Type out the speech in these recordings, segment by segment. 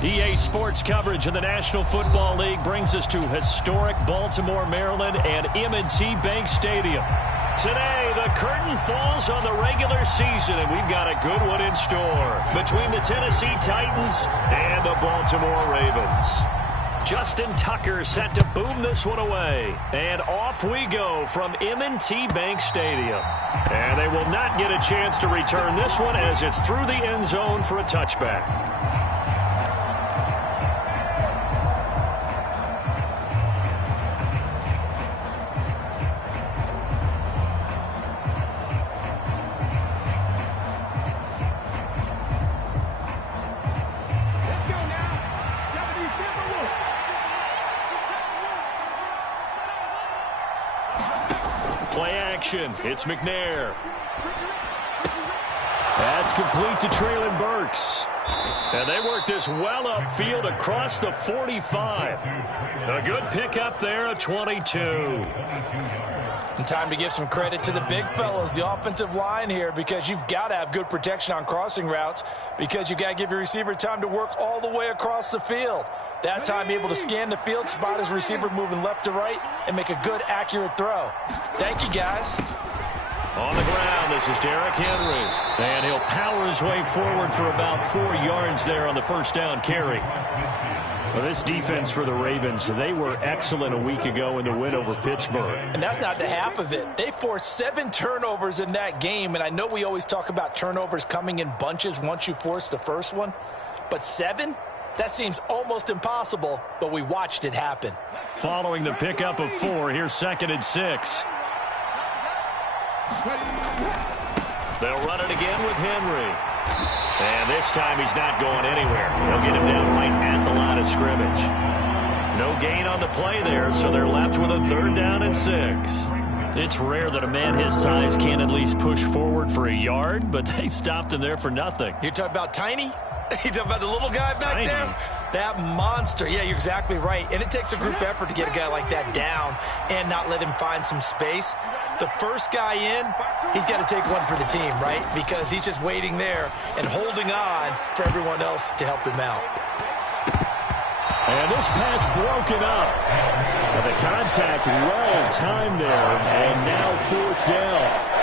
EA Sports coverage of the National Football League brings us to historic Baltimore, Maryland, and M&T Bank Stadium. Today, the curtain falls on the regular season, and we've got a good one in store between the Tennessee Titans and the Baltimore Ravens. Justin Tucker set to boom this one away. And off we go from M&T Bank Stadium. And they will not get a chance to return this one as it's through the end zone for a touchback. It's McNair. That's complete to Traylon Burks. And they work this well upfield across the 45. A good pickup there, a 22. And time to give some credit to the big fellows, the offensive line here, because you've got to have good protection on crossing routes because you've got to give your receiver time to work all the way across the field. That time able to scan the field, spot his receiver moving left to right, and make a good, accurate throw. Thank you, guys. On the ground, this is Derrick Henry. And he'll power his way forward for about 4 yards there on the first down carry. Well, this defense for the Ravens, they were excellent a week ago in the win over Pittsburgh. And that's not the half of it. They forced 7 turnovers in that game, and I know we always talk about turnovers coming in bunches once you force the first one, but 7? That seems almost impossible, but we watched it happen. Following the pickup of 4, here's 2nd and 6. They'll run it again with Henry. And this time he's not going anywhere. They'll get him down right at the line of scrimmage. No gain on the play there, so they're left with a 3rd down and 6. It's rare that a man his size can't at least push forward for a yard, but they stopped him there for nothing. You're talking about Tiny? You talking about the little guy back there? That monster. Yeah, you're exactly right. And it takes a group effort to get a guy like that down and not let him find some space. The first guy in, he's got to take one for the team, right? Because he's just waiting there and holding on for everyone else to help him out. And this pass broken up. And the contact well timed there. And now 4th down.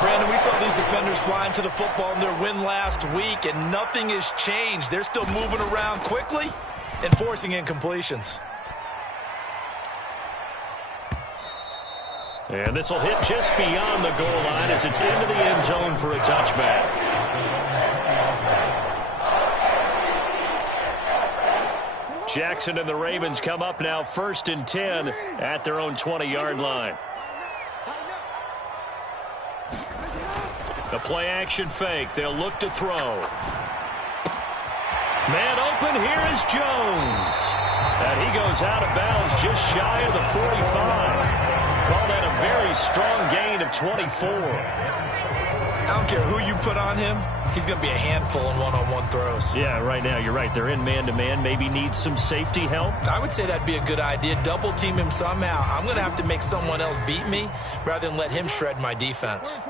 Brandon, we saw these defenders flying to the football in their win last week, and nothing has changed. They're still moving around quickly and forcing incompletions. And this will hit just beyond the goal line as it's into the end zone for a touchback. Jackson and the Ravens come up now 1st and 10 at their own 20-yard line. The play-action fake. They'll look to throw. Man open. Here is Jones. And he goes out of bounds just shy of the 45. Call that a very strong gain of 24. I don't care who you put on him. He's going to be a handful in one-on-one throws. Yeah, right now, you're right. They're in man-to-man. Maybe needs some safety help. I would say that'd be a good idea. Double team him somehow. I'm going to have to make someone else beat me rather than let him shred my defense.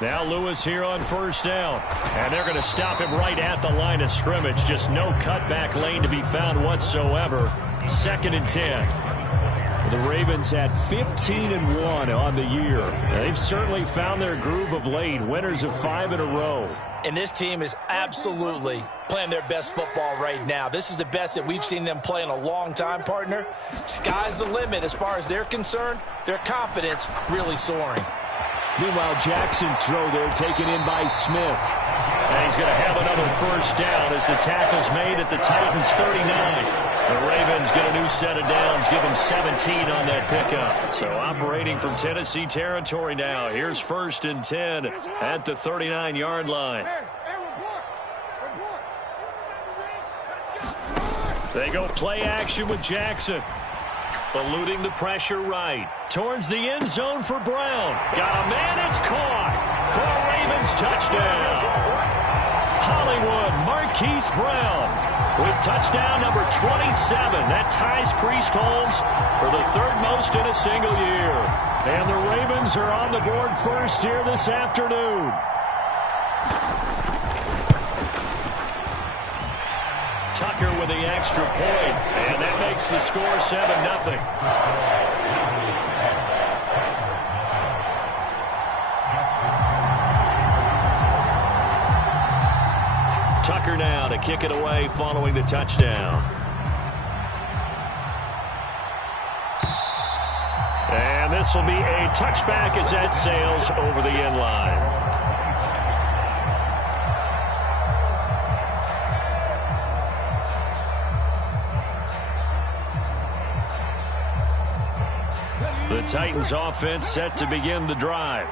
Now Lewis here on 1st down. And they're going to stop him right at the line of scrimmage. Just no cutback lane to be found whatsoever. 2nd and 10. The Ravens at 15-1 on the year. They've certainly found their groove of late. Winners of 5 in a row. And this team is absolutely playing their best football right now. This is the best that we've seen them play in a long time, partner. Sky's the limit as far as they're concerned. Their confidence really soaring. Meanwhile, Jackson's throw there taken in by Smith. And he's going to have another 1st down as the tackle's made at the Titans' 39. The Ravens get a new set of downs, give them 17 on that pickup. So operating from Tennessee territory now. Here's 1st and 10 at the 39-yard line. They go play action with Jackson. Eluding the pressure right. Towards the end zone for Brown. Got a man, it's caught for a Ravens touchdown. Hollywood Marquise Brown with touchdown number 27. That ties Priest Holmes for the 3rd most in a single year. And the Ravens are on the board first here this afternoon. Tucker with the extra point, and that makes the score 7-0. Tucker now to kick it away following the touchdown. And this will be a touchback as that sails over the end line. The Titans offense set to begin the drive.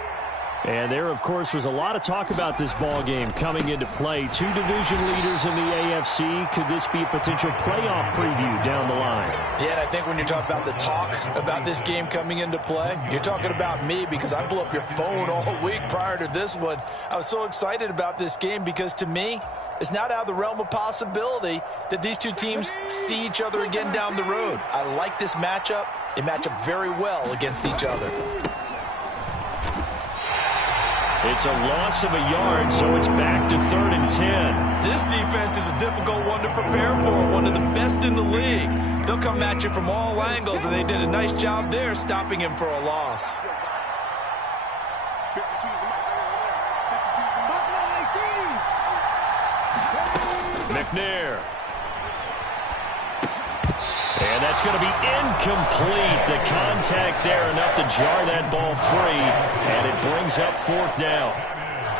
And there, of course, was a lot of talk about this ball game coming into play. Two division leaders in the AFC. Could this be a potential playoff preview down the line? Yeah, and I think when you're talking about the talk about this game coming into play, you're talking about me because I blew up your phone all week prior to this one. I was so excited about this game because, to me, it's not out of the realm of possibility that these two teams see each other again down the road. I like this matchup. They match up very well against each other. It's a loss of a yard, so it's back to 3rd and 10. This defense is a difficult one to prepare for, one of the best in the league. They'll come at you from all angles, and they did a nice job there stopping him for a loss. McNair. And that's going to be incomplete. The contact there enough to jar that ball free, and it brings up 4th down.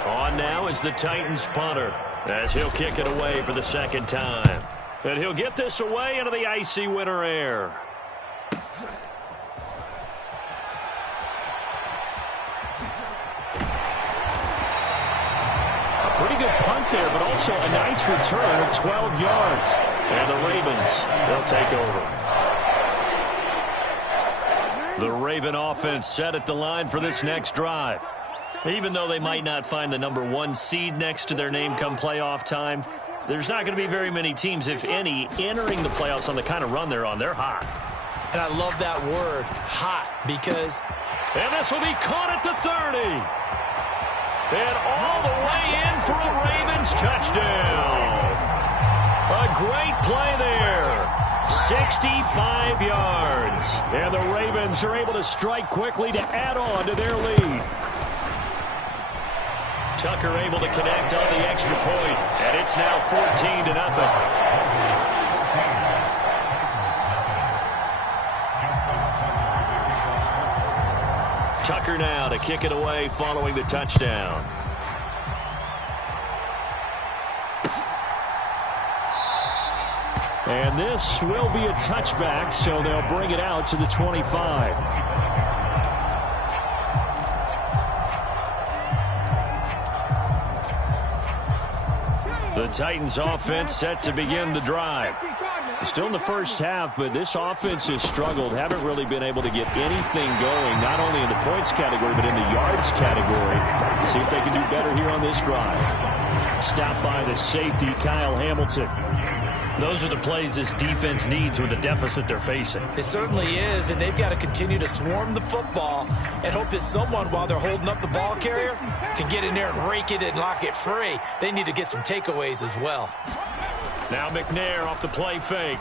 On now is the Titans punter as he'll kick it away for the 2nd time. And he'll get this away into the icy winter air. A pretty good punt there, but also a nice return of 12 yards. And the Ravens, they'll take over. The Raven offense set at the line for this next drive. Even though they might not find the #1 seed next to their name come playoff time, there's not going to be very many teams, if any, entering the playoffs on the kind of run they're on. They're hot. And I love that word, hot, because... And this will be caught at the 30. And all the way in for a Ravens touchdown. A great play there. 65 yards. And the Ravens are able to strike quickly to add on to their lead. Tucker able to connect on the extra point, and it's now 14-0. Tucker now to kick it away following the touchdown. And this will be a touchback, so they'll bring it out to the 25. The Titans offense set to begin the drive. Still in the first half, but this offense has struggled. Haven't really been able to get anything going, not only in the points category, but in the yards category. See if they can do better here on this drive. Stopped by the safety, Kyle Hamilton. Those are the plays this defense needs with the deficit they're facing. It certainly is, and they've got to continue to swarm the football and hope that someone, while they're holding up the ball carrier, can get in there and rake it and lock it free. They need to get some takeaways as well. Now McNair off the play fake.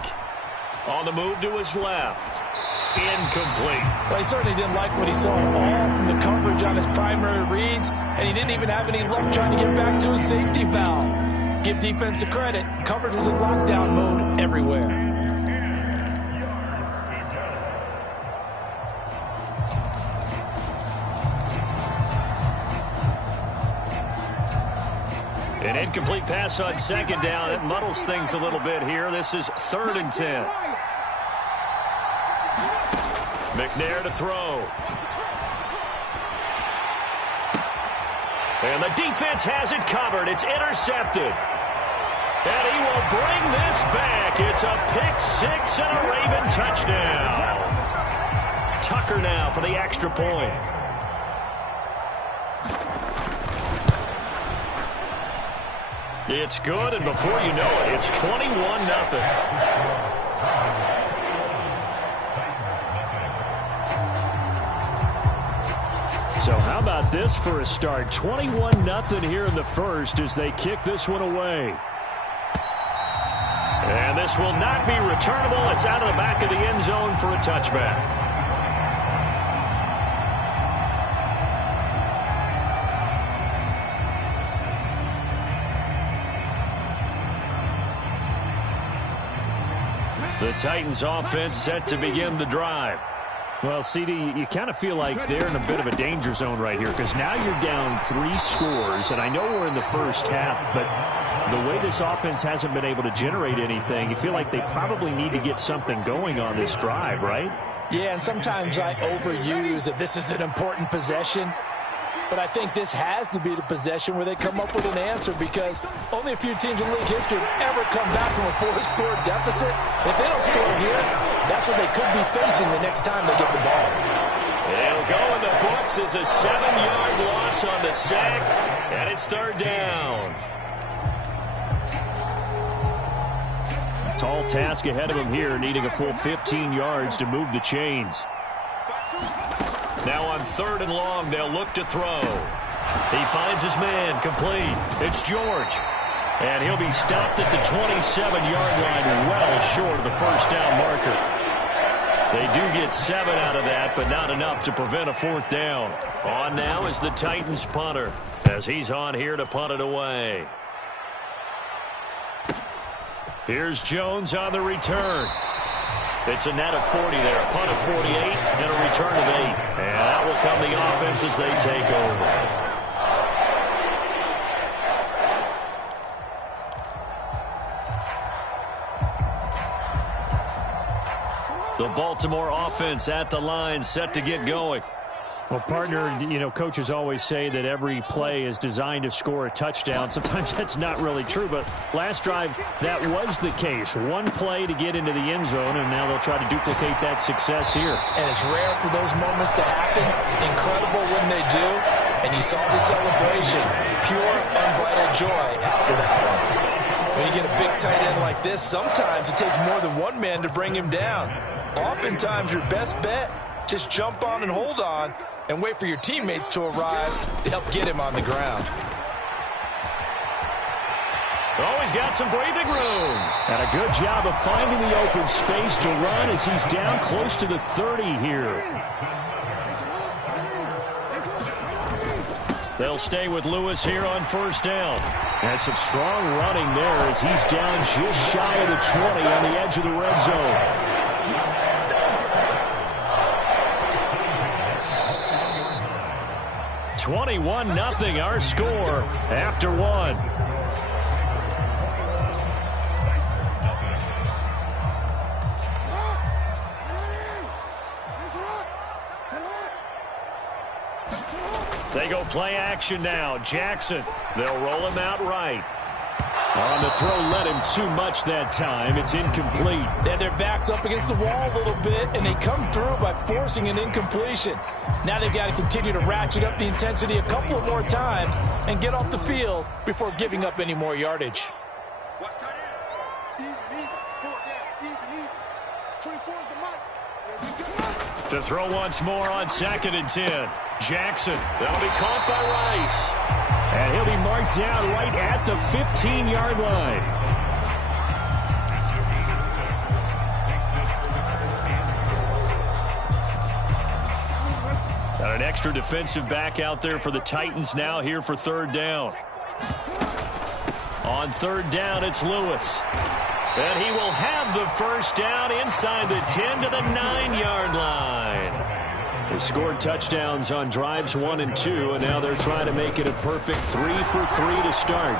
On the move to his left. Incomplete. Well, he certainly didn't like what he saw all from the coverage on his primary reads, and he didn't even have any luck trying to get back to his safety valve. Give defense a credit. Coverage was in lockdown mode everywhere. An incomplete pass on 2nd down. It muddles things a little bit here. This is 3rd and 10. McNair to throw. And the defense has it covered. It's intercepted. And he will bring this back. It's a pick-6 and a Raven touchdown. Tucker now for the extra point. It's good, and before you know it, it's 21-0. So how about this for a start? 21-0 here in the first as they kick this one away. And this will not be returnable. It's out of the back of the end zone for a touchback. The Titans offense set to begin the drive. Well, CD, you kind of feel like they're in a bit of a danger zone right here because now you're down 3 scores, and I know we're in the first half, but the way this offense hasn't been able to generate anything, you feel like they probably need to get something going on this drive, right? Yeah, and sometimes I overuse that this is an important possession. But I think this has to be the possession where they come up with an answer because only a few teams in league history have ever come back from a 4-score deficit. If they don't score here, that's what they could be facing the next time they get the ball. It'll go in the books as a 7-yard loss on the sack, and it's 3rd down. Tall task ahead of him here, needing a full 15 yards to move the chains. Now on 3rd and long, they'll look to throw. He finds his man, complete. It's George. And he'll be stopped at the 27-yard line, well short of the first down marker. They do get 7 out of that, but not enough to prevent a 4th down. On now is the Titans punter, as he's on here to punt it away. Here's Jones on the return. It's a net of 40 there, a punt of 48, and a return of 8. And that will come the offense as they take over. The Baltimore offense at the line, set to get going. Well, partner, you know, coaches always say that every play is designed to score a touchdown. Sometimes that's not really true, but last drive, that was the case. One play to get into the end zone, and now they'll try to duplicate that success here. And it's rare for those moments to happen. Incredible when they do. And you saw the celebration. Pure, unbridled joy after that one. When you get a big tight end like this, sometimes it takes more than one man to bring him down. Oftentimes, your best bet, just jump on and hold on and wait for your teammates to arrive to help get him on the ground. Oh, he's got some breathing room. And a good job of finding the open space to run as he's down close to the 30 here. They'll stay with Lewis here on 1st down. And some strong running there as he's down just shy of the 20 on the edge of the red zone. 21-0 our score after 1. They go play action now. Jackson. They'll roll him out right. On the throw, led him too much that time. It's incomplete. Yeah, their back's up against the wall a little bit, and they come through by forcing an incompletion. Now they've got to continue to ratchet up the intensity a couple of more times and get off the field before giving up any more yardage. To throw once more on 2nd and 10. Jackson. That'll be caught by Rice. And he'll be marked down right at the 15-yard line. Got an extra defensive back out there for the Titans now here for 3rd down. On 3rd down, it's Lewis. And he will have the 1st down inside the 10 to the 9-yard line. They scored touchdowns on drives 1 and 2, and now they're trying to make it a perfect 3 for 3 to start.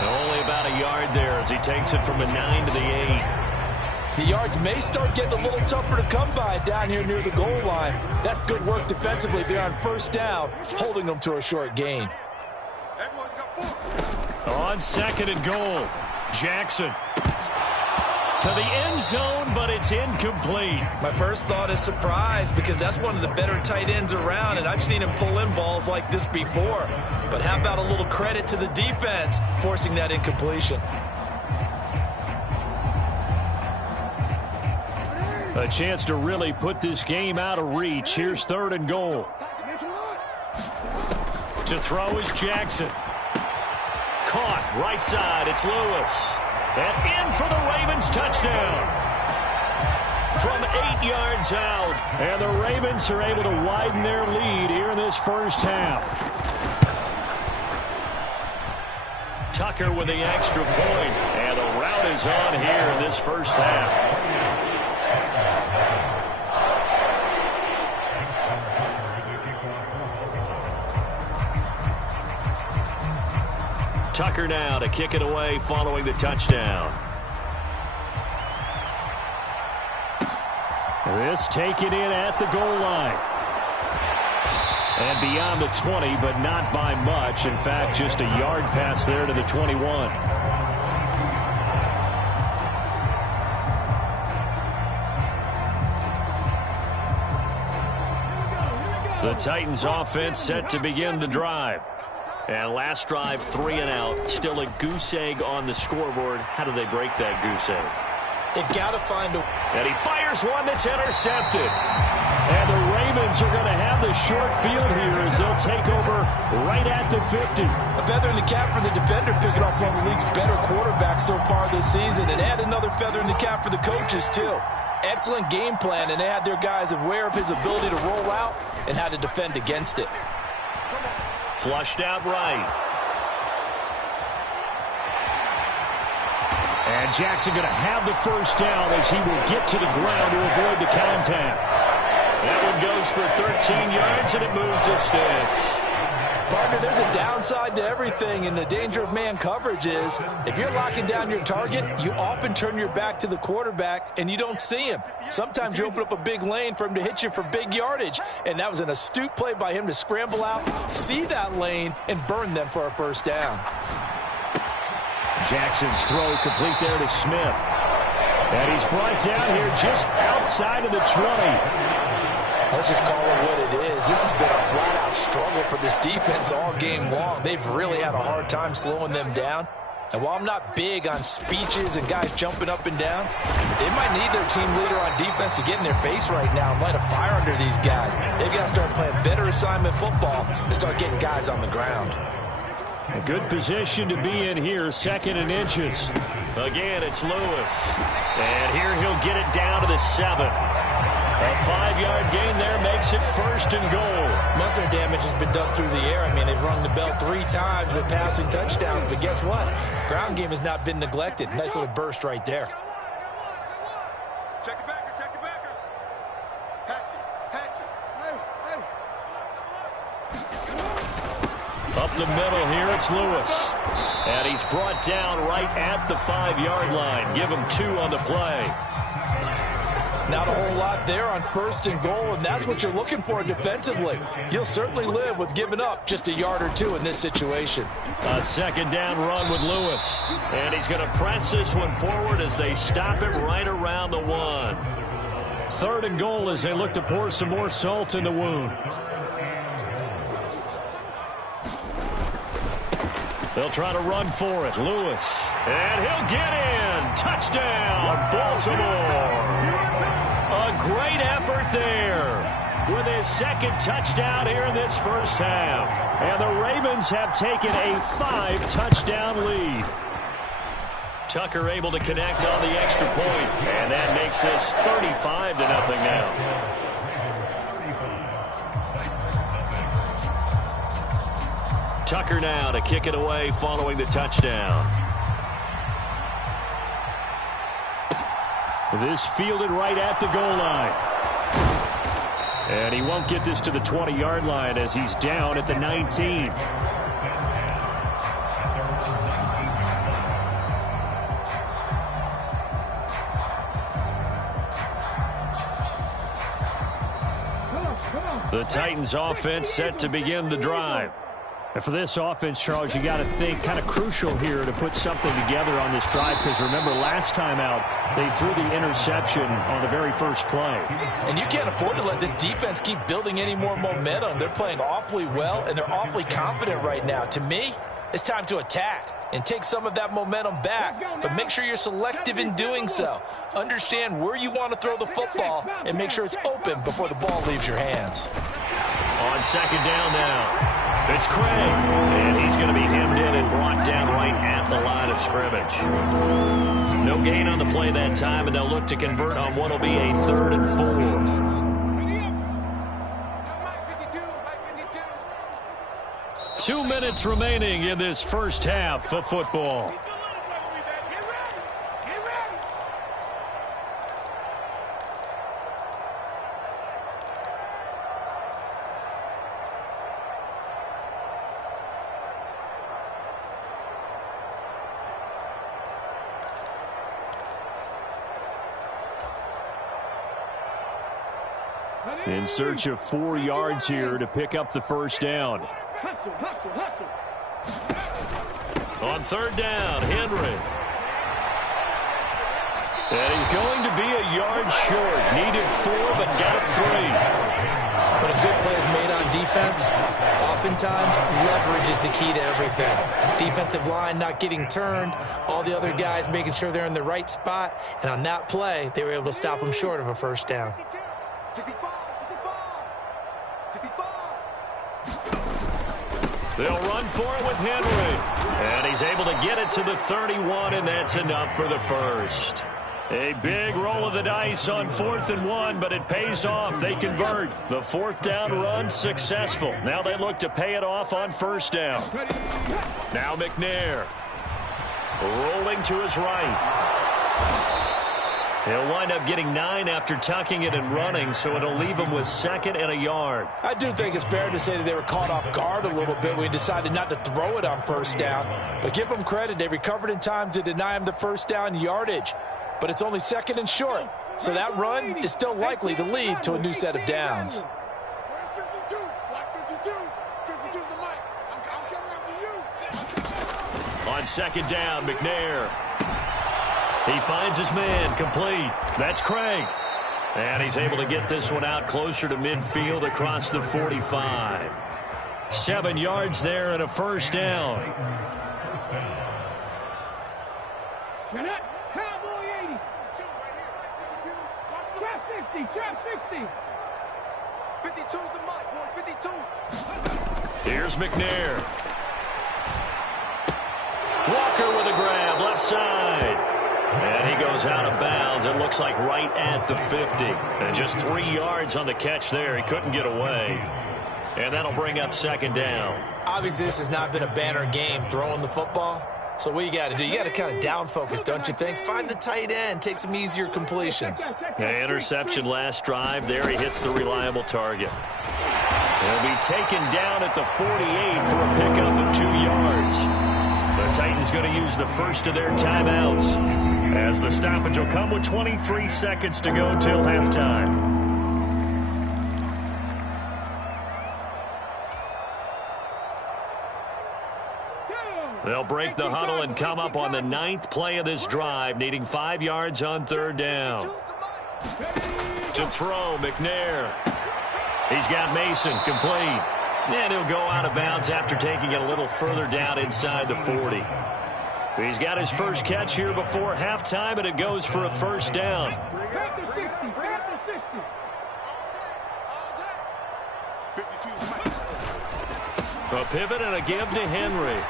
And only about a yard there as he takes it from the 9 to the 8. The yards may start getting a little tougher to come by down here near the goal line. That's good work defensively there on 1st down, holding them to a short gain. On 2nd and goal, Jackson. To the end zone, but it's incomplete. My first thought is surprise because that's one of the better tight ends around, and I've seen him pull in balls like this before. But how about a little credit to the defense forcing that incompletion? A chance to really put this game out of reach. Here's 3rd and goal. To throw is Jackson. Caught right side. It's Lewis. And in for the Ravens touchdown. From 8 yards out. And the Ravens are able to widen their lead here in this first half. Tucker with the extra point. And the rout is on here in this first half. Tucker now to kick it away following the touchdown. This taken in at the goal line. And beyond the 20, but not by much. In fact, just a yard pass there to the 21. The Titans offense set to begin the drive. And last drive, 3 and out. Still a goose egg on the scoreboard. How do they break that goose egg? They've got to find a... And he fires one that's intercepted. And the Ravens are going to have the short field here as they'll take over right at the 50. A feather in the cap for the defender, picking off one of the league's better quarterbacks so far this season. And add another feather in the cap for the coaches, too. Excellent game plan, and they had their guys aware of his ability to roll out and how to defend against it. Flushed out right. And Jackson going to have the first down as he will get to the ground to avoid the contact. That one goes for 13 yards, and it moves the sticks. Partner, there's a downside to everything, and the danger of man coverage is if you're locking down your target, you often turn your back to the quarterback, and you don't see him. Sometimes you open up a big lane for him to hit you for big yardage, and that was an astute play by him to scramble out, see that lane, and burn them for a first down. Jackson's throw complete there to Smith. And he's brought down here just outside of the 20. Let's just call it what it is. This has been a flat-out struggle for this defense all game long. They've really had a hard time slowing them down. And while I'm not big on speeches and guys jumping up and down, they might need their team leader on defense to get in their face right now and light a fire under these guys. They've got to start playing better assignment football and start getting guys on the ground. A good position to be in here, 2nd and inches. Again, it's Lewis. And here he'll get it down to the 7. A 5-yard gain there makes it 1st and goal. Muscle damage has been done through the air. I mean, they've rung the bell 3 times with passing touchdowns, but guess what? Ground game has not been neglected. Nice little burst right there. Check the backer, check the backer. Hatch it. Up the middle here, it's Lewis. And he's brought down right at the 5-yard line. Give him 2 on the play. Not a whole lot there on 1st and goal, and that's what you're looking for defensively. You'll certainly live with giving up just a yard or 2 in this situation. A 2nd down run with Lewis. And he's going to press this one forward as they stop it right around the 1. 3rd and goal as they look to pour some more salt in the wound. They'll try to run for it. Lewis. And he'll get in. Touchdown, Baltimore. A great effort there with his 2nd touchdown here in this first half. And the Ravens have taken a 5-touchdown lead. Tucker able to connect on the extra point. And that makes this 35-0 now. Tucker now to kick it away following the touchdown. This fielded right at the goal line. And he won't get this to the 20-yard line as he's down at the 19. The Titans offense set to begin the drive. And for this offense, Charles, you got to think kind of crucial here to put something together on this drive because remember last time out they threw the interception on the very first play. And you can't afford to let this defense keep building any more momentum. They're playing awfully well and they're awfully confident right now. To me, it's time to attack and take some of that momentum back, but make sure you're selective in doing so. Understand where you want to throw the football and make sure it's open before the ball leaves your hands. On 2nd down now. It's Craig, and he's going to be hemmed in and brought down right at the line of scrimmage. No gain on the play that time, and they'll look to convert on what will be a 3rd and 4. 2 minutes remaining in this first half of football. In search of 4 yards here to pick up the first down. On 3rd down, Henry. And he's going to be a yard short. Needed 4, but got 3. When a good play is made on defense, oftentimes leverage is the key to everything. Defensive line not getting turned, all the other guys making sure they're in the right spot, and on that play, they were able to stop them short of a first down. They'll run for it with Henry. And he's able to get it to the 31, and that's enough for the first. A big roll of the dice on 4th and 1, but it pays off. They convert. The 4th down run successful. Now they look to pay it off on 1st down. Now McNair. Rolling to his right. He'll wind up getting 9 after tucking it and running, so it'll leave him with 2nd and a yard. I do think it's fair to say that they were caught off guard a little bit when he decided not to throw it on 1st down. But give them credit. They recovered in time to deny him the 1st down yardage. But it's only 2nd and short, so that run is still likely to lead to a new set of downs. Where's 52? Watch 52. 52's the mic. I'm coming after you. On 2nd down, McNair. He finds his man, complete. That's Craig. And he's able to get this one out closer to midfield across the 45. 7 yards there and a 1st down. Cowboy 80. Trap 60. Trap 60. 52's the mic, boys. 52. Here's McNair. Walker with a grab, left side. And he goes out of bounds. It looks like right at the 50. And just 3 yards on the catch there. He couldn't get away. And that'll bring up 2nd down. Obviously, this has not been a banner game throwing the football. So what you got to do, you got to kind of down focus, don't you think? Find the tight end, take some easier completions. The interception last drive. There he hits the reliable target. He'll be taken down at the 48 for a pickup of 2 yards. The Titans going to use the first of their timeouts, as the stoppage will come with 23 seconds to go till halftime. They'll break the huddle and come up on the 9th play of this drive, needing 5 yards on 3rd down. To throw, McNair. He's got Mason, complete. And he'll go out of bounds after taking it a little further down inside the 40. He's got his first catch here before halftime, and it goes for a 1st down. A pivot and a give to Henry.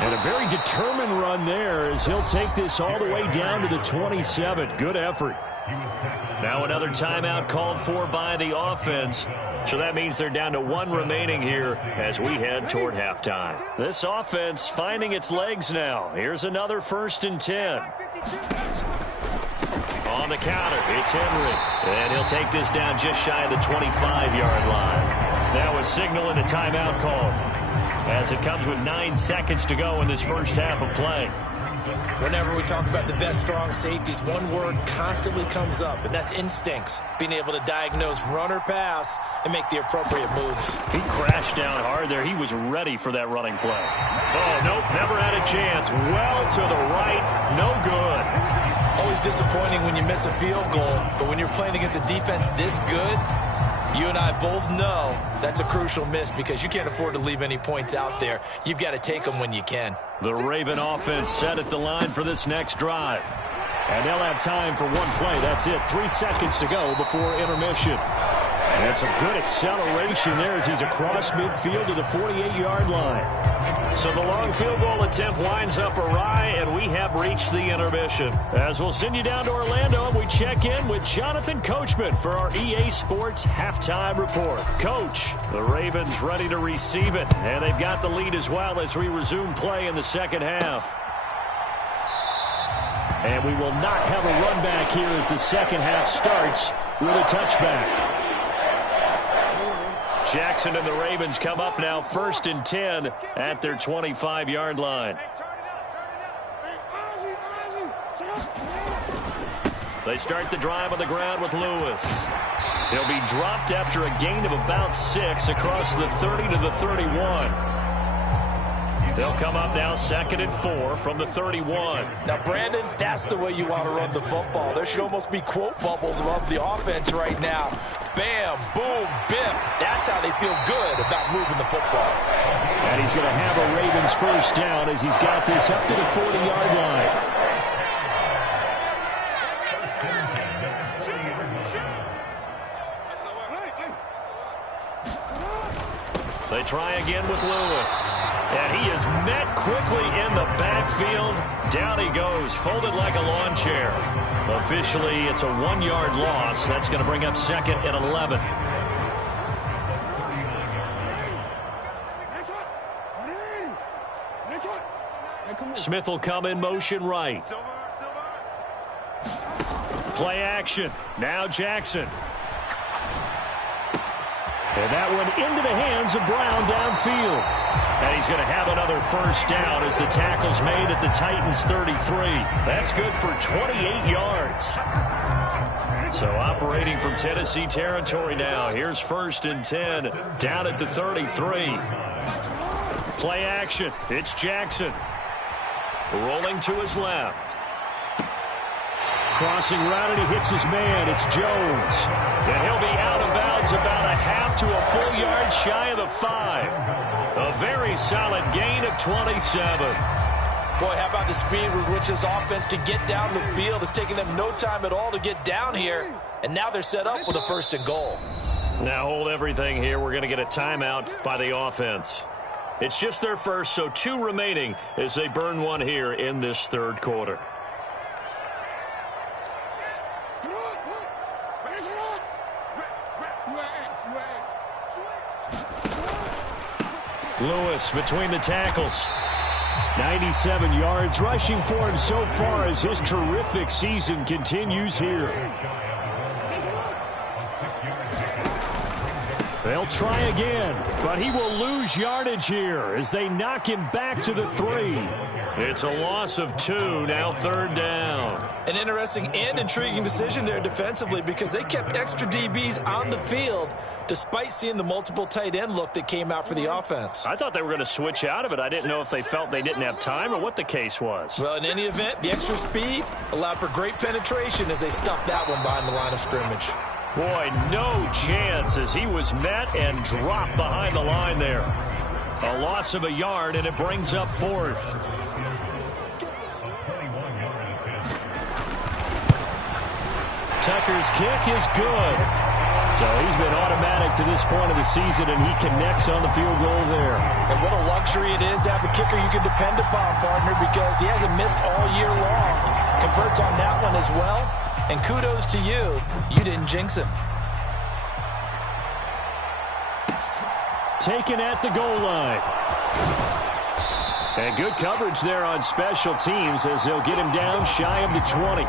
And a very determined run there as he'll take this all the way down to the 27. Good effort. Now another timeout called for by the offense. So that means they're down to 1 remaining here as we head toward halftime. This offense finding its legs now. Here's another 1st and 10. On the counter, it's Henry. And he'll take this down just shy of the 25-yard line. That was signaling a timeout call, as it comes with 9 seconds to go in this first half of play. Whenever we talk about the best strong safeties, one word constantly comes up, and that's instincts. Being able to diagnose run or pass and make the appropriate moves. He crashed down hard there. He was ready for that running play. Oh, nope, never had a chance. Well to the right, no good. Always disappointing when you miss a field goal, but when you're playing against a defense this good, you and I both know that's a crucial miss because you can't afford to leave any points out there. You've got to take them when you can. The Raven offense set at the line for this next drive. And they'll have time for one play. That's it. 3 seconds to go before intermission. And some good acceleration there as he's across midfield to the 48-yard line. So the long field goal attempt winds up awry, and we have reached the intermission. As we'll send you down to Orlando, and we check in with Jonathan Coachman for our EA Sports Halftime Report. Coach, the Ravens ready to receive it, and they've got the lead as well as we resume play in the second half. And we will not have a run back here as the second half starts with a touchback. Jackson and the Ravens come up now 1st and 10 at their 25-yard line. They start the drive on the ground with Lewis. He'll be dropped after a gain of about 6 across the 30 to the 31. They'll come up now 2nd and 4 from the 31. Now, Brandon, that's the way you want to run the football. There should almost be quote bubbles above the offense right now. Bam, boom, biff. That's how they feel good about moving the football. And he's going to have a Ravens first down as he's got this up to the 40-yard line. They try again with Lewis. And he is met quickly in the backfield. Down he goes, folded like a lawn chair. Officially, it's a 1-yard loss. That's going to bring up 2nd and 11. Smith will come in motion right. Play action. Now Jackson. And that one into the hands of Brown downfield. And he's going to have another first down as the tackle's made at the Titans' 33. That's good for 28 yards. So operating from Tennessee territory now. Here's 1st and 10 down at the 33. Play action. It's Jackson. Rolling to his left. Crossing route, and he hits his man. It's Jones. And he'll be out of bounds about a half to a full yard shy of the 5. A very solid gain of 27. Boy, how about the speed with which this offense can get down the field? It's taking them no time at all to get down here. And now they're set up with a 1st and goal. Now hold everything here. We're going to get a timeout by the offense. It's just their first, so 2 remaining as they burn one here in this 3rd quarter. Lewis between the tackles. 97 yards rushing for him so far as his terrific season continues here. They'll try again, but he will lose yardage here as they knock him back to the 3. It's a loss of 2, now 3rd down. An interesting and intriguing decision there defensively because they kept extra DBs on the field despite seeing the multiple tight end look that came out for the offense. I thought they were going to switch out of it. I didn't know if they felt they didn't have time or what the case was. Well, in any event, the extra speed allowed for great penetration as they stuffed that one behind the line of scrimmage. Boy, no chance as he was met and dropped behind the line there. A loss of a yard, and it brings up 4th. Tucker's kick is good. So he's been automatic to this point of the season, and he connects on the field goal there. And what a luxury it is to have a kicker you can depend upon, partner, because he hasn't missed all year long. Converts on that one as well. And kudos to you. You didn't jinx him. Taken at the goal line. And good coverage there on special teams as they'll get him down shy of the 20.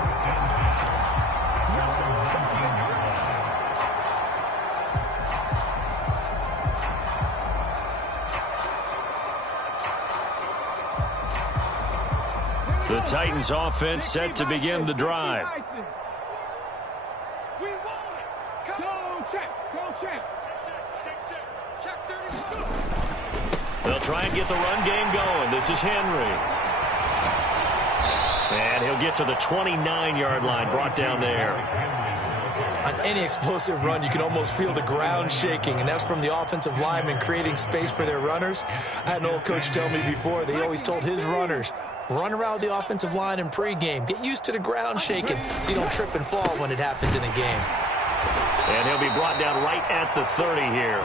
The Titans offense set to begin the drive. They'll try and get the run game going. This is Henry. And he'll get to the 29-yard line, brought down there. On any explosive run, you can almost feel the ground shaking, and that's from the offensive linemen creating space for their runners. I had an old coach tell me before, they always told his runners, run around the offensive line in pregame. Get used to the ground shaking so you don't trip and fall when it happens in a game. And he'll be brought down right at the 30 here.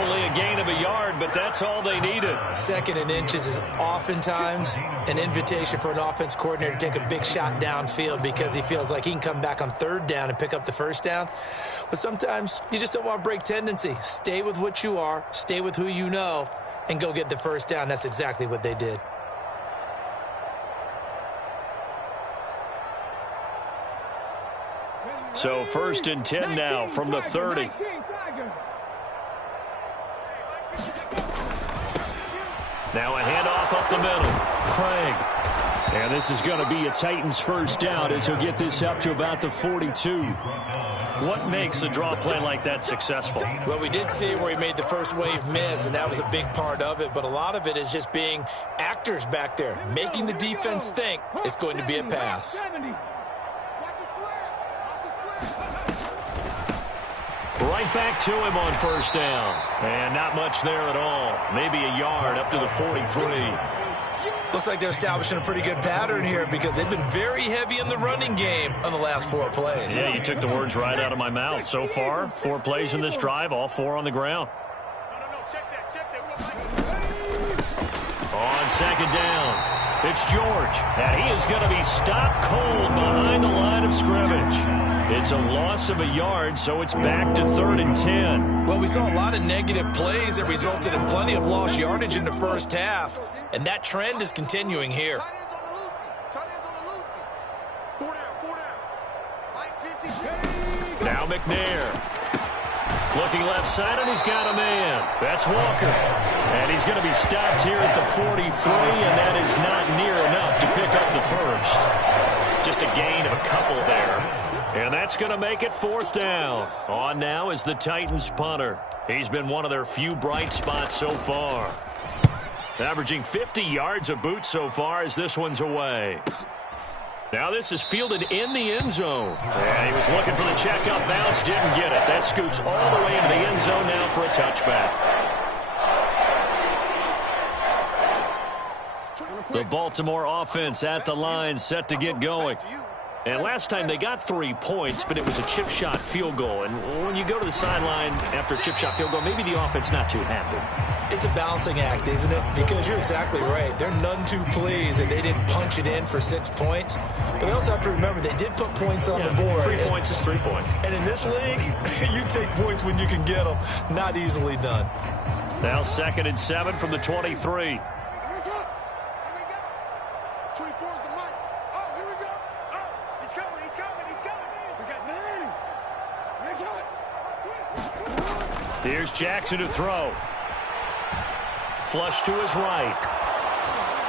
Only a gain of a yard, but that's all they needed. 2nd and inches is oftentimes an invitation for an offense coordinator to take a big shot downfield because he feels like he can come back on 3rd down and pick up the 1st down. But sometimes you just don't want to break tendency. Stay with what you are, stay with who you know, and go get the 1st down. That's exactly what they did. So 1st and 10 now from the 30. Now a handoff up the middle. Craig. And this is going to be a Titans 1st down as he'll get this up to about the 42. What makes a draw play like that successful? Well, we did see where he made the first wave miss, and that was a big part of it. But a lot of it is just being actors back there, making the defense think it's going to be a pass. Right back to him on 1st down. And not much there at all. Maybe a yard up to the 43. Looks like they're establishing a pretty good pattern here because they've been very heavy in the running game on the last 4 plays. Yeah, you took the words right out of my mouth. So far, 4 plays in this drive, all 4 on the ground. On 2nd down, it's George. And he is going to be stopped cold behind the line of scrimmage. It's a loss of a yard, so it's back to 3rd and 10. Well, we saw a lot of negative plays that resulted in plenty of lost yardage in the 1st half, and that trend is continuing here. Now McNair. Looking left side, and he's got a man. That's Walker. And he's going to be stopped here at the 43, and that is not near enough to pick up the 1st. Just a gain of a couple there. And that's going to make it 4th down. On now is the Titans punter. He's been one of their few bright spots so far. Averaging 50 yards a boot so far as this one's away. Now this is fielded in the end zone. And he was looking for the checkup bounce, didn't get it. That scoots all the way into the end zone now for a touchback. The Baltimore offense at the line, set to get going. And last time they got 3 points, but it was a chip shot field goal. And when you go to the sideline after a chip shot field goal, maybe the offense not too happy. It's a balancing act, isn't it? Because you're exactly right. They're none too pleased that they didn't punch it in for 6 points. But they also have to remember they did put points on the board. 3 points is 3 points. And in this league, you take points when you can get them. Not easily done. Now 2nd and 7 from the 23. Here's Jackson to throw. Flush to his right.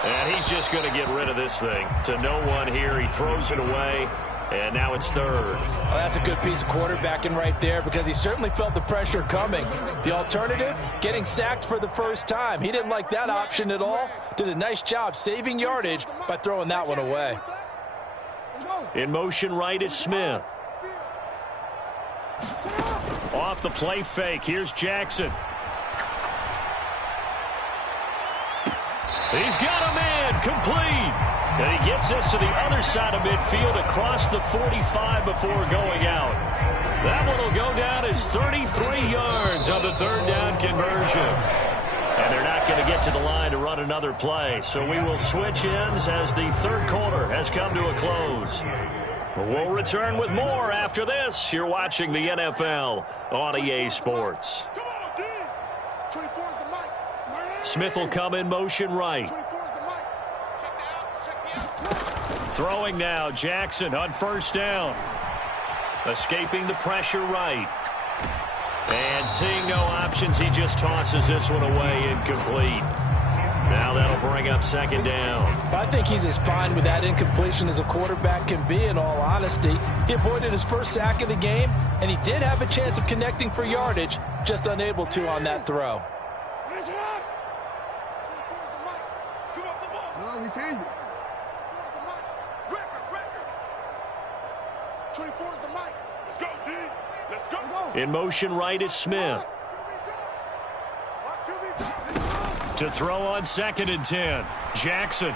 And he's just going to get rid of this thing. To no one here. He throws it away. And now it's 3rd. Well, that's a good piece of quarterbacking right there because he certainly felt the pressure coming. The alternative, getting sacked for the 1st time. He didn't like that option at all. Did a nice job saving yardage by throwing that one away. In motion right is Smith. Off the play fake. Here's Jackson. He's got a man complete. And he gets us to the other side of midfield across the 45 before going out. That one will go down as 33 yards on the 3rd down conversion. And they're not going to get to the line to run another play. So we will switch ends as the 3rd quarter has come to a close. We'll return with more after this. You're watching the NFL on EA Sports. Smith will come in motion right. Throwing now, Jackson on 1st down. Escaping the pressure right. And seeing no options, he just tosses this one away incomplete. Now that'll bring up 2nd down. I think he's as fine with that incompletion as a quarterback can be, in all honesty. He avoided his 1st sack of the game, and he did have a chance of connecting for yardage, just unable to on that throw. No, we changed it. 24 is the mic. Let's go, D. Let's go. In motion right is Smith. To throw on 2nd and 10. Jackson.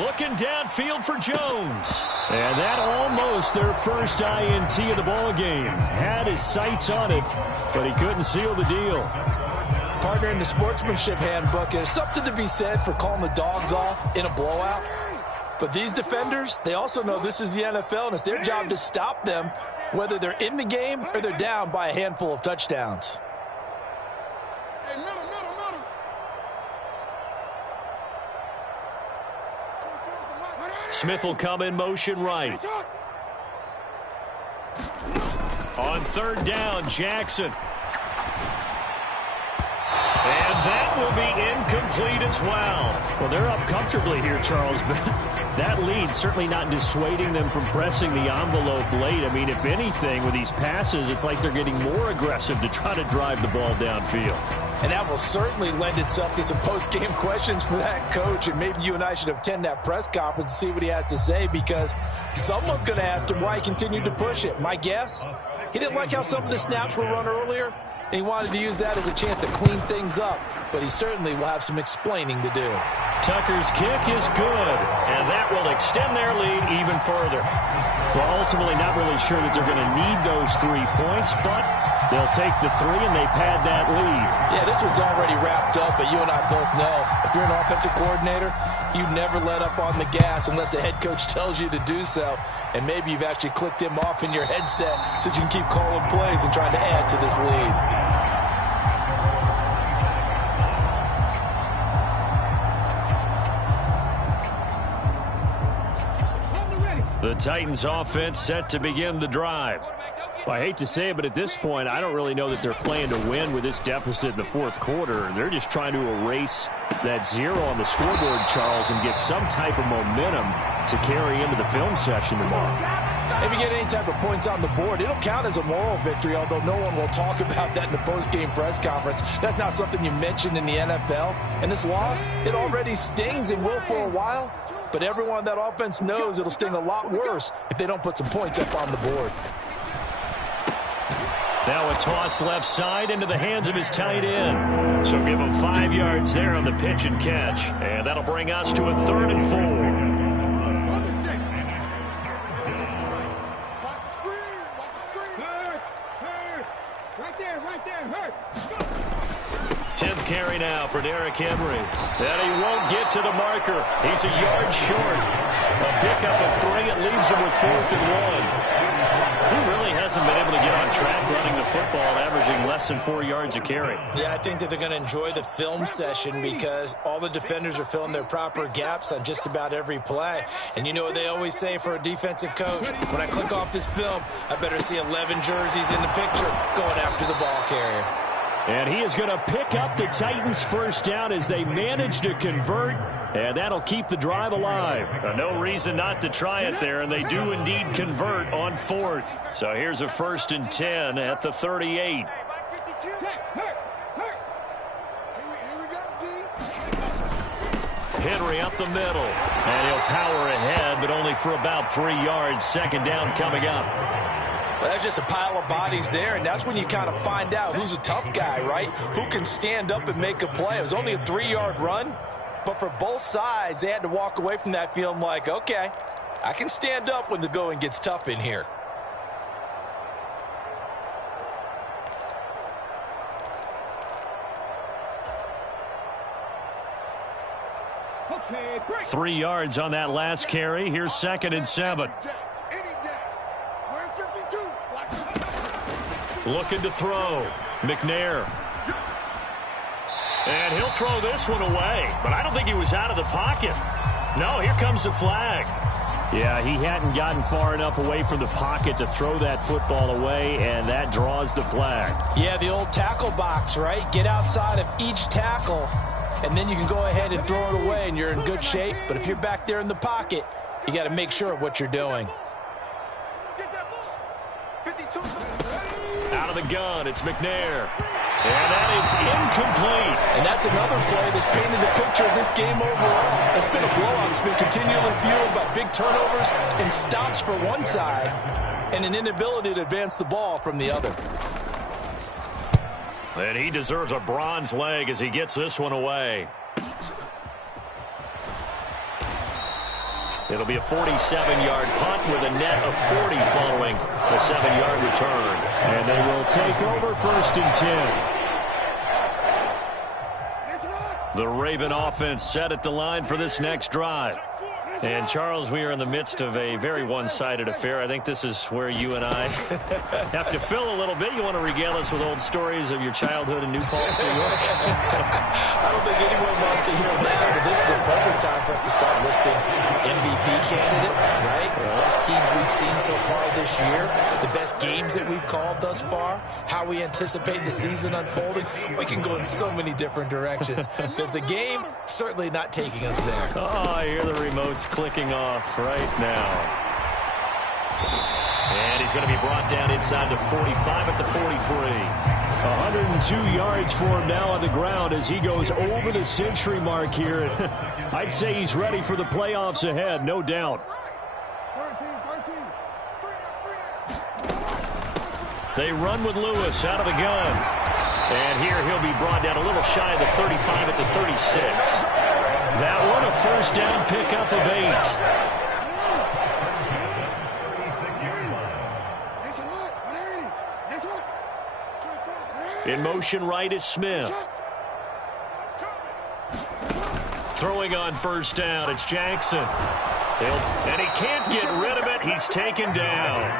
Looking downfield for Jones. And that almost their first INT of the ball game. Had his sights on it, but he couldn't seal the deal. Partner, in the sportsmanship handbook, there's something to be said for calling the dogs off in a blowout. But these defenders, they also know this is the NFL, and it's their job to stop them, whether they're in the game or they're down by a handful of touchdowns. Hey, middle. Smith will come in motion right. On third down, Jackson. And that will be incomplete as well. Well, they're up comfortably here, Charles, but that lead certainly not dissuading them from pressing the envelope late. I mean, if anything, with these passes, it's like they're getting more aggressive to try to drive the ball downfield. And that will certainly lend itself to some post-game questions for that coach. And maybe you and I should attend that press conference and see what he has to say, because someone's going to ask him why he continued to push it. My guess, he didn't like how some of the snaps were run earlier, and he wanted to use that as a chance to clean things up. But he certainly will have some explaining to do. Tucker's kick is good, and that will extend their lead even further. Well, ultimately not really sure that they're going to need those 3 points, but they'll take the 3 and they pad that lead. Yeah, this one's already wrapped up, but you and I both know if you're an offensive coordinator, you never let up on the gas unless the head coach tells you to do so. And maybe you've actually clicked him off in your headset so you can keep calling plays and trying to add to this lead. The Titans offense set to begin the drive. Well, I hate to say it, but at this point, I don't really know that they're playing to win with this deficit in the fourth quarter. They're just trying to erase that 0 on the scoreboard, Charles, and get some type of momentum to carry into the film session tomorrow. If you get any type of points on the board, it'll count as a moral victory, although no one will talk about that in the post-game press conference. That's not something you mention in the NFL. And this loss, it already stings and will for a while. But everyone on that offense knows it'll sting a lot worse if they don't put some points up on the board. Now a toss left side into the hands of his tight end. So give him 5 yards there on the pitch and catch. And that'll bring us to a 3rd and 4. Watch the screen. Right there, hurt. 10th carry now for Derrick Henry. And he won't get to the marker. He's a yard short. A pickup of 3. It leaves him with 4th and 1. He really hasn't been able to get on track running the football, averaging less than 4 yards a carry. Yeah, I think that they're going to enjoy the film session because all the defenders are filling their proper gaps on just about every play. And you know what they always say for a defensive coach? When I click off this film, I better see 11 jerseys in the picture going after the ball carrier. And he is going to pick up the Titans' first down as they manage to convert, and that'll keep the drive alive. No reason not to try it there, and they do indeed convert on 4th. So here's a 1st and 10 at the 38. Henry up the middle, and he'll power ahead, but only for about 3 yards. 2nd down coming up. Well, that's just a pile of bodies there, and that's when you kind of find out who's a tough guy, right? Who can stand up and make a play. It was only a 3-yard run, but for both sides, they had to walk away from that feeling like, okay, I can stand up when the going gets tough in here. Okay, break. 3 yards on that last carry. Here's 2nd and 7. Looking to throw. McNair. And he'll throw this one away. But I don't think he was out of the pocket. No, here comes the flag. Yeah, he hadn't gotten far enough away from the pocket to throw that football away, and that draws the flag. Yeah, the old tackle box, right? Get outside of each tackle, and then you can go ahead and throw it away, and you're in good shape. But if you're back there in the pocket, you got to make sure of what you're doing. Out of the gun, it's McNair. And that is incomplete. And that's another play that's painted the picture of this game overall. It's been a blowout. It's been continually fueled by big turnovers and stops for one side and an inability to advance the ball from the other. And he deserves a bronze leg as he gets this one away. It'll be a 47-yard punt with a net of 40 following a 7-yard return. And they will take over 1st and 10. The Raven offense set at the line for this next drive. And, Charles, we are in the midst of a very one-sided affair. I think this is where you and I have to fill a little bit. You want to regale us with old stories of your childhood in New Paltz, New York? I don't think anyone wants to hear that, but this is a perfect time for us to start listing MVP candidates, right? The best teams we've seen so far this year, the best games that we've called thus far, how we anticipate the season unfolding. We can go in so many different directions because the game certainly not taking us there. Oh, I hear the remotes clicking off right now. And he's going to be brought down inside the 45 at the 43. 102 yards for him now on the ground as he goes over the century mark here. I'd say he's ready for the playoffs ahead, no doubt. 13. They run with Lewis out of the gun. And here he'll be brought down a little shy of the 35 at the 36. That one a first down pickup of 8. In motion right is Smith. Throwing on first down, it's Jackson. And he can't get rid of it. He's taken down.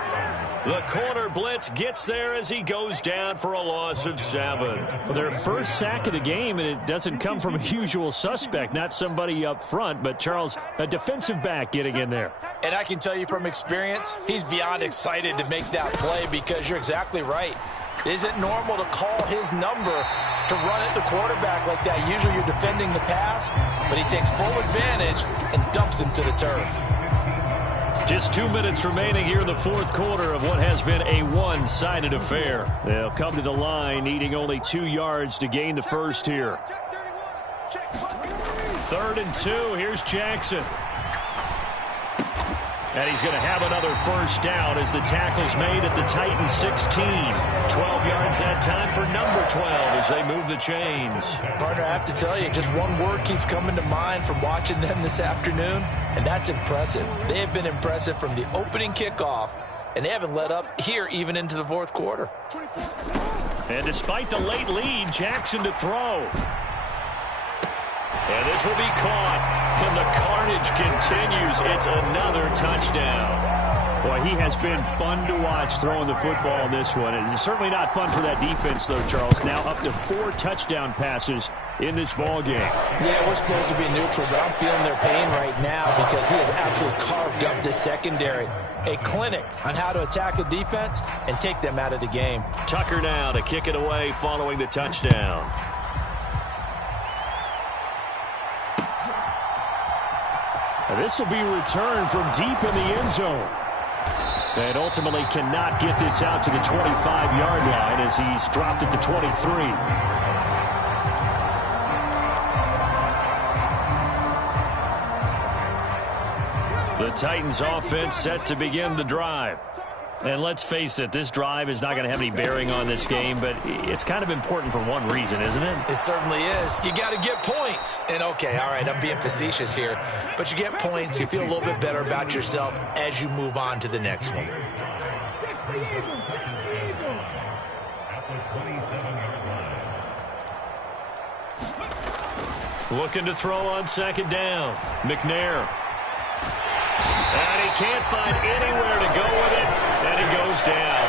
The corner blitz gets there as he goes down for a loss of 7. Well, their first sack of the game, and it doesn't come from a usual suspect, not somebody up front, but Charles, a defensive back getting in there. And I can tell you from experience, he's beyond excited to make that play because you're exactly right. It isn't normal to call his number to run at the quarterback like that. Usually you're defending the pass, but he takes full advantage and dumps him to the turf. Just 2 minutes remaining here in the fourth quarter of what has been a one-sided affair. They'll come to the line, needing only 2 yards to gain the first here. 3rd and 2. Here's Jackson. And he's going to have another first down as the tackle's made at the Titans 16. 12 yards that time for number 12 as they move the chains. Partner, I have to tell you, just one word keeps coming to mind from watching them this afternoon, and that's impressive. They have been impressive from the opening kickoff, and they haven't let up here even into the fourth quarter. And despite the late lead, Jackson to throw. And this will be caught. And the carnage continues. It's another touchdown. Boy, he has been fun to watch throwing the football in this one. It's certainly not fun for that defense, though, Charles. Now up to 4 touchdown passes in this ball game. Yeah, we're supposed to be neutral, but I'm feeling their pain right now because he has absolutely carved up this secondary. A clinic on how to attack a defense and take them out of the game. Tucker now to kick it away following the touchdown. This will be returned from deep in the end zone. And ultimately cannot get this out to the 25-yard line as he's dropped at the 23. The Titans offense set to begin the drive. And let's face it, this drive is not going to have any bearing on this game, but it's kind of important for one reason, isn't it? It certainly is. You got to get points. And, okay, all right, I'm being facetious here. But you get points, you feel a little bit better about yourself as you move on to the next one. Looking to throw on second down. McNair. And he can't find anywhere to go with it. And he goes down.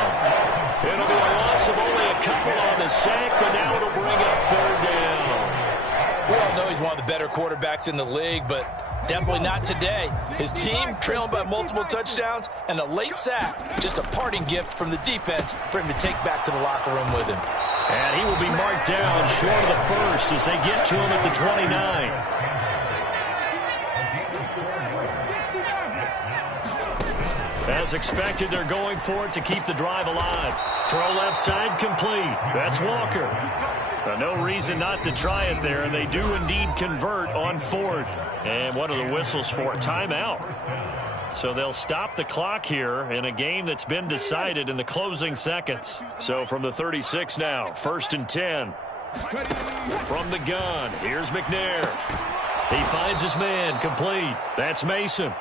It'll be a loss of only a couple on the sack, but now it'll bring up 3rd down. We all know he's one of the better quarterbacks in the league, but definitely not today. His team trailing by multiple touchdowns and a late sack. Just a parting gift from the defense for him to take back to the locker room with him. And he will be marked down short of the first as they get to him at the 29. As expected, they're going for it to keep the drive alive. Throw left side complete. That's Walker. No reason not to try it there, and they do indeed convert on 4th. And what are the whistles for? Timeout. So they'll stop the clock here in a game that's been decided in the closing seconds. So from the 36 now, 1st and 10. From the gun, here's McNair. He finds his man complete. That's Mason.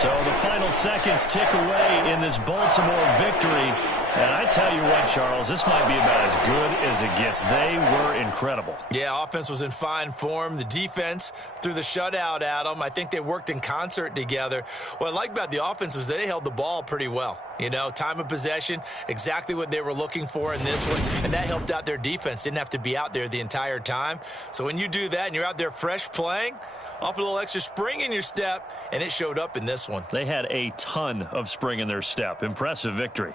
So the final seconds tick away in this Baltimore victory. And I tell you what, Charles, this might be about as good as it gets. They were incredible. Yeah, offense was in fine form. The defense threw the shutout at them. I think they worked in concert together. What I like about the offense was they held the ball pretty well. You know, time of possession, exactly what they were looking for in this one. And that helped out their defense. Didn't have to be out there the entire time. So when you do that and you're out there fresh playing, off a little extra spring in your step, and it showed up in this one. They had a ton of spring in their step. Impressive victory.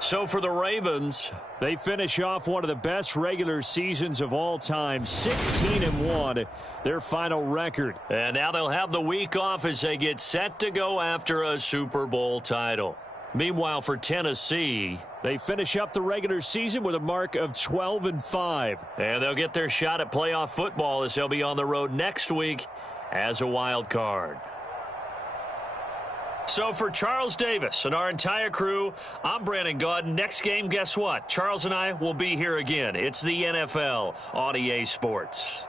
So for the Ravens, they finish off one of the best regular seasons of all time, 16-1, their final record. And now they'll have the week off as they get set to go after a Super Bowl title. Meanwhile, for Tennessee, they finish up the regular season with a mark of 12-5. And they'll get their shot at playoff football as they'll be on the road next week as a wild card. So for Charles Davis and our entire crew, I'm Brandon Gaudin. Next game, guess what? Charles and I will be here again. It's the NFL on EA Sports.